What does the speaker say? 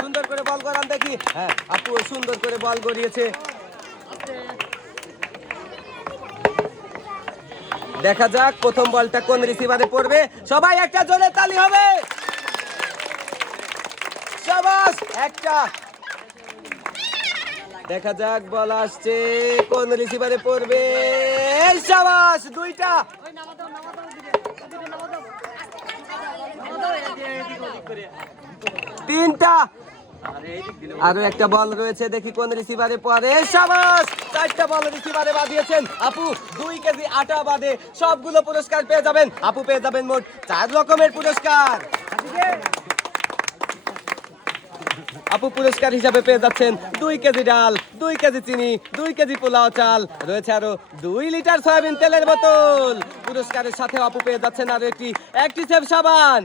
সুন্দর করে বল করান দেখি। হ্যাঁ আপু সুন্দর করে বল গড়িয়েছে। দেখা যাক প্রথম বলটা কোন রিসিভারে পড়বে। সবাই একটা জোরে তালি হবে। শাবাশ একটা। দেখা যাক বল আসছে কোন রিসিভারে পড়বে। শাবাশ দুইটা। তিনটা। আরো একটা বল রয়েছে দেখি কোন রিসিভারে পড়ে। শাবাশ চারটা বল রিসিভারে বাঁধিয়েছেন আপু। 2 কেজি আটা বাদে সবগুলো পুরস্কার পেয়ে যাবেন। আপু পেয়ে যাবেন মোট 4 রকমের পুরস্কার। আপু পুরস্কার হিসাবে পেয়ে যাচ্ছেন 2 কেজি ডাল, 2 কেজি চিনি, 2 কেজি পোলাও চাল, রয়েছে আরো 2 লিটার সয়াবিন তেলের বোতল। পুরস্কারের সাথে আপু পেয়ে যাচ্ছেন আরো একটি অ্যাক্টিসেভ সাবান।